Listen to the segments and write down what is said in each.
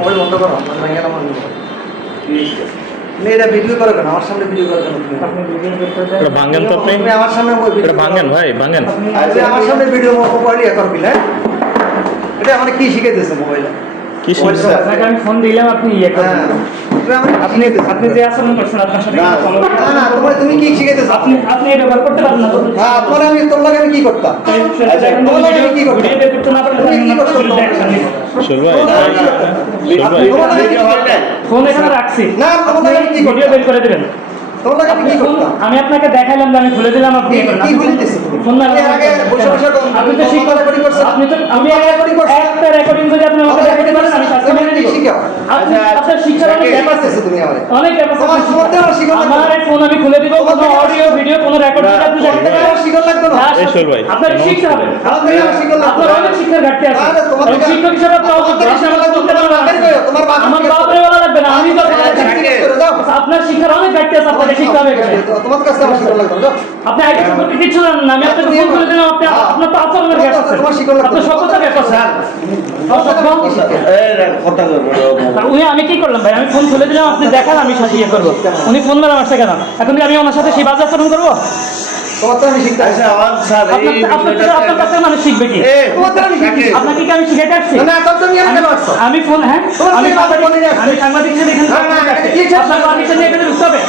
Mobile বন্ধ করো, ভাঙে আমার এটা ভিডিও করো কেন? আমার সামনে ভিডিও করো কেন? এটা ভাঙেন তো আপনি, তুমি আমার সামনে এটা ভাঙেন ভাই, ভাঙেন। আমার সামনে ভিডিও মোবাইল ইয়ে করবি না? এটা আমার কি শিখাইতেছে মোবাইলে? কি শিখছে? আপনাকে আমি ফোন দিলাম, আপনি ইয়ে করেন। আপনি যে আচরণ করছেন আপনার সাথে না তুমি কি শিখাইতেছো? আপনি এটা ব্যবহার করতে পারেন না। হ্যাঁ, তোমার আমি তোর লাগে আমি কি করতাম? তোমার লাগে আমি কি করতাম? ভিডিও বের করতে না পারলে তুমি কি করছো? শোল ভাই, তোমার লাগে কি করতাম? ফোন এখানে রাখছি, না, তোমার লাগে আমি কি ভিডিও করতাম? বের করে দিবেন। তোমার লাগে আমি কি করতাম? আমি আপনাকে দেখাইলাম যে আমি খুলে দিলাম, আপনি কি খুলতেছো তুমি? ফোন না তুমি আগে বসে বসে আপনি তো শিক্ষা রেকর্ডিং করছো। আপনি তো আমি রেকর্ডিং করছি, একটা রেকর্ডিং যদি আপনি আমাকে দেখাতে পারেন আমি শাস্তি মেনে নিব। আপনি আপনার শিক্ষার অনেক ব্যাপার আছে, তুমি আমারে অনেক ব্যাপার আছে। তোমার ফোন দেওয়ার শিখো না। আমার এই ফোন আমি খুলে দিব, কোনো অডিও ভিডিও কোনো রেকর্ড করে আপনি দেখাতে পারেন। শিখো লাগতো না। এই শোল ভাই, আপনাকে শিখতে হবে। আপনার অনেক শিক্ষার ঘাটতি আছে। শিক্ষক হিসেবে আপনার অবশ্যই আমার বাপরে বলা লাগবে না, আমি তো আপনার শিক্ষার অনেক ঘাটতি আছে, আপনাকে শিখতে হবে। তোমার কাছে আমার শিখো লাগতো না। আপনি আইটি সম্পর্কে কিছু জানেন না, আমি আপনাকে ফোন করে দিলাম, আপনি আপনার তো আচরণের গ্যাপ আছে, আপনার সভ্যতা গ্যাপ আছে। উনি আমি কি করলাম ভাই? আমি ফোন খুলে দিলাম, আপনি দেখান, আমি সাথে ইয়ে করবো। উনি ফোন মেলাম আসছে কেন? এখন কি আমি ওনার সাথে সেই বাজে আচরণ করবো? তোমার তো আমি শিখতে আসি। আপনার কাছে মানুষ শিখবে কি? তোমার তো আমি শিখি। আপনাকে কি আমি শিখাইতে আসছি? না, তো তুমি এখানে কেন আসছো? আমি ফোন, হ্যাঁ আমি সাংবাদিক হিসেবে এখানে আপনার পারমিশন নিয়ে এখানে ঢুকতে হবে।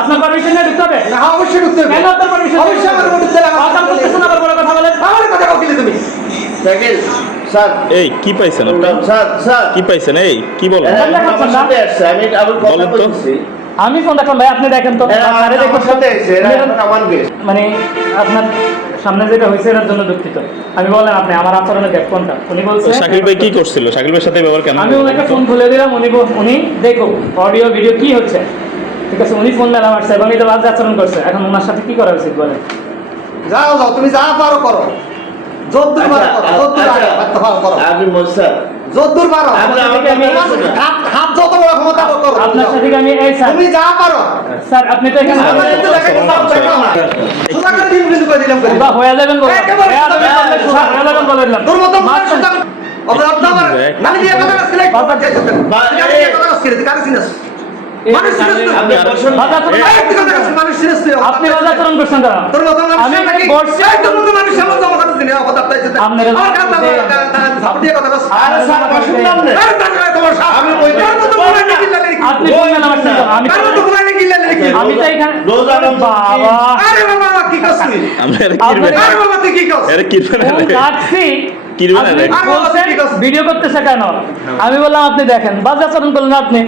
আপনার পারমিশন নিয়ে ঢুকতে হবে। না, অবশ্যই ঢুকতে হবে। কেন আপনার পারমিশন? অবশ্যই আমার ঢুকতে হবে। কথা বলতেছেন, আবার বড় কথা বলেন। আমার কথা বলছিলে তুমি। দেখেন স্যার, এই কি পাইছেন আপনি? স্যার কি পাইছেন? এই কি বলেন? আমার সাথে আসছে, আমি আবার কথা বলেন তো। বলছি। আমি ফোন দেখলাম ভাই, আপনি দেখেন তো। আরে দেখুন, আমার সাথে এসে এরা এখন আমার বেশ। মানে আপনার সামনে যেটা হয়েছে এটার জন্য দুঃখিত। আমি বললাম আপনি আমার আচরণের গ্যাপ কোনটা? উনি বলছে শাকিল ভাই কি করছিল? শাকিল ভাইয়ের সাথে ব্যবহার কেন? আমি ওনাকে ফোন খুলে দিলাম, উনি দেখো অডিও ভিডিও কি হচ্ছে, ঠিক আছে? উনি ফোন মেলা মারছে এবং এটা বাজে আচরণ করছে। এখন ওনার সাথে কি করা উচিত বলেন? যাও তুমি যা পারো করো। যদ্দূর পারো করো, যদ্দূর পারো করো। আমি স্যার, যদ্দূর পারো। হাত যত বড় ক্ষমতা করো। আপনার সাথে আমি এই স্যার, তুমি যা পারো। স্যার আপনি তো এখানে সোজা করে দিন বিন্দু করে দিলাম করে। বা হয়ে যাবেন বলেন, একেবারে হয়ে যাবেন বলেন। তোর মত সোজা অপরাধ না আমার নালি দিয়ে কথা আসলে কথা যাইতে পারে। নালি দিয়ে কথা আসলে কারে চিনাস? মানুষ চিনাস তো। আপনি বসুন। মানুষ চিনাস তো। আপনি বাজে আচরণ করছেন কেন? তোর মত আমি মানুষ নাকি বলছি তোর মত মানুষ আমার কথা চিনে কথা তাইতে। আপনারা আমার কথা সাপড়িয়ে কথা বস। আরে স্যার বসুন না আপনি। আরে তাহলে তোমার সাপ আমি ওই তোর মত বলে নাকি লালি। আপনি ফোন মেলা মারছেন কেন? আমি তোর মত বলে নাকি লালি নাকি। আমি তো এখানে রোজ আলম বাবা আরে বাবা কি করছিস? আমরা এর কিরবে না। আরে বাবা তুই কি করছিস? এর কিরবে না। ফোন রাখছি, কিরবে না। আপনি আরে বাবা, বলছেন ঠিক আছে। ভিডিও করতেছে কেন? আমি বললাম আপনি দেখেন, বাজে আচরণ করলেন আপনি।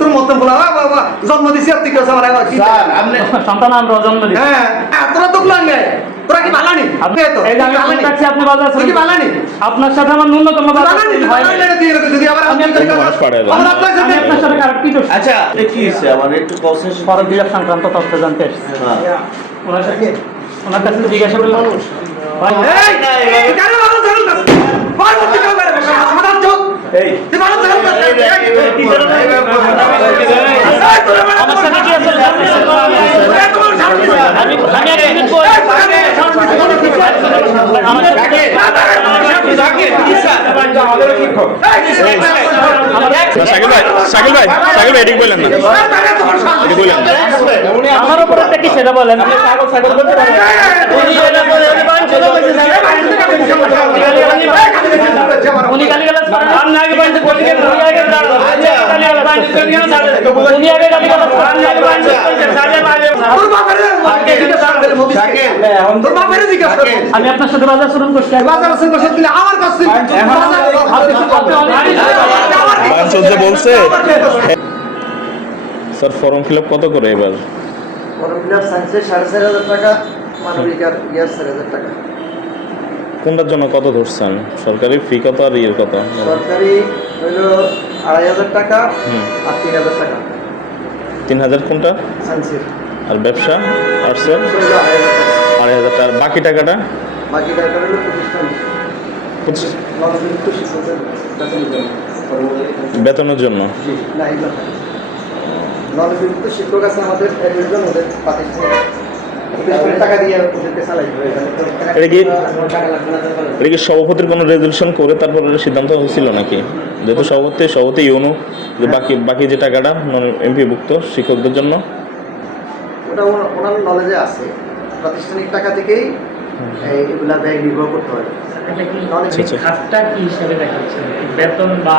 তোর মত বলা বাবা জন্ম দিছি আর তুই কেছ আমার কি স্যার আপনি সন্তান আমরা জন্ম দিই। হ্যাঁ তোরা তো লাগে তোরা কি বালানি আপনি তো এই যে আমি ফোন রাখছি, আপনি বাজে তুই কি আচরণ, বালানি আপনার সাথে আমার ন্যূনতম বাজে বালানি আচরণ হয় নাই। যদি আবার আমি মানুষ পাঠায় দাও। আমার আপনার আমি সাথে আপনার সাথে খারাপ কি করছি? আচ্ছা কি হয়েছে আমার একটু প্রসেস পরবীর সংক্রান্ত তথ্য জানতে এসেছি। ওনার সাথে ওনার কাছে জিজ্ঞাসা করলাম ভাই, এই তুই কেন ভালো চলুন না পরবর্তী কাল করে সমাধান চোখ এই তুই ভালো চলুন না কি করো না আমার সাথে কি আছে জানতে আমি এক মিনিট পর আমার সাথে শাকিল ভাই এদিক বললেন না। এদিক বললেন না। আমার উপর একটা কি সেটা বলেন। আপনি পাগল ছাগল করতে পারেন? উনি গালিগালাজ করেন। উনি আগে গালিগালাজ করেন। তোর বাপের তোর বাপের জিজ্ঞাসা কর আমি আপনার সাথে বাজার আচরণ করছি। বাজার আছে বসে দিলে আমার কাছে বাঞ্চল বলছে স্যার ফর্ম ফিল আপ কত করে এবার? ফর্মুলা সায়েন্সে 4,500 টাকা, মানবিকার 4,000 টাকা। কোনটার জন্য কত ধরছেন? সরকারি ফি কত আর ইয়ের কত? সরকারি হইল 2,500 টাকা আর 3,000 টাকা 3,000 কোনটা? সায়েন্সের। আর ব্যবসা আর্টসের হইল 2,500 টাকা। 2,500 টাকা। বাকি টাকাটা বাকি টাকা হইল প্রতিষ্ঠান নবনিযুক্ত শিক্ষকদের বেতনের জন্য। জি না এইগুলো নবনিযুক্ত শিক্ষক আছে আমাদের 21 জন, ওদের প্রাতিষ্ঠানিক টাকা দিয়ে ওদেরকে চালাইতে হবে। এটা কি টাকা লাগবে না, তারপরে এটা কি সভাপতির কোনো রেজলিউশন করে তারপর এটা সিদ্ধান্ত হয়েছিল নাকি? যেহেতু সভাপতি ইউনো যে বাকি যে টাকাটা নন এমপিভুক্ত শিক্ষকদের জন্য ওটা ওনার নলেজে আছে, প্রাতিষ্ঠানিক টাকা থেকেই এগুলা ব্যয় নির্ভর করতে হয়। এটা কি আচ্ছা। খাতটা কি হিসাবে দেখাচ্ছে? বেতন বা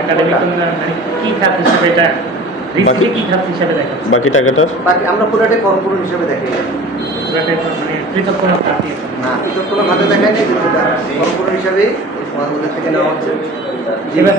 একাডেমিক মানে কি খাত হিসাবে এটা রিসিভে কি খাত হিসাবে দেখাচ্ছে? বাকি টাকাটার বাকি আমরা পুরোটাই কর্পোরেট হিসেবে দেখি মানে পৃথক কোনো খাত দিয়ে না, কিন্তু কোনো ভাতে দেখায় নেই, কিন্তু কর্পোরেট হিসাবে ওদের থেকে নেওয়া হচ্ছে। এবার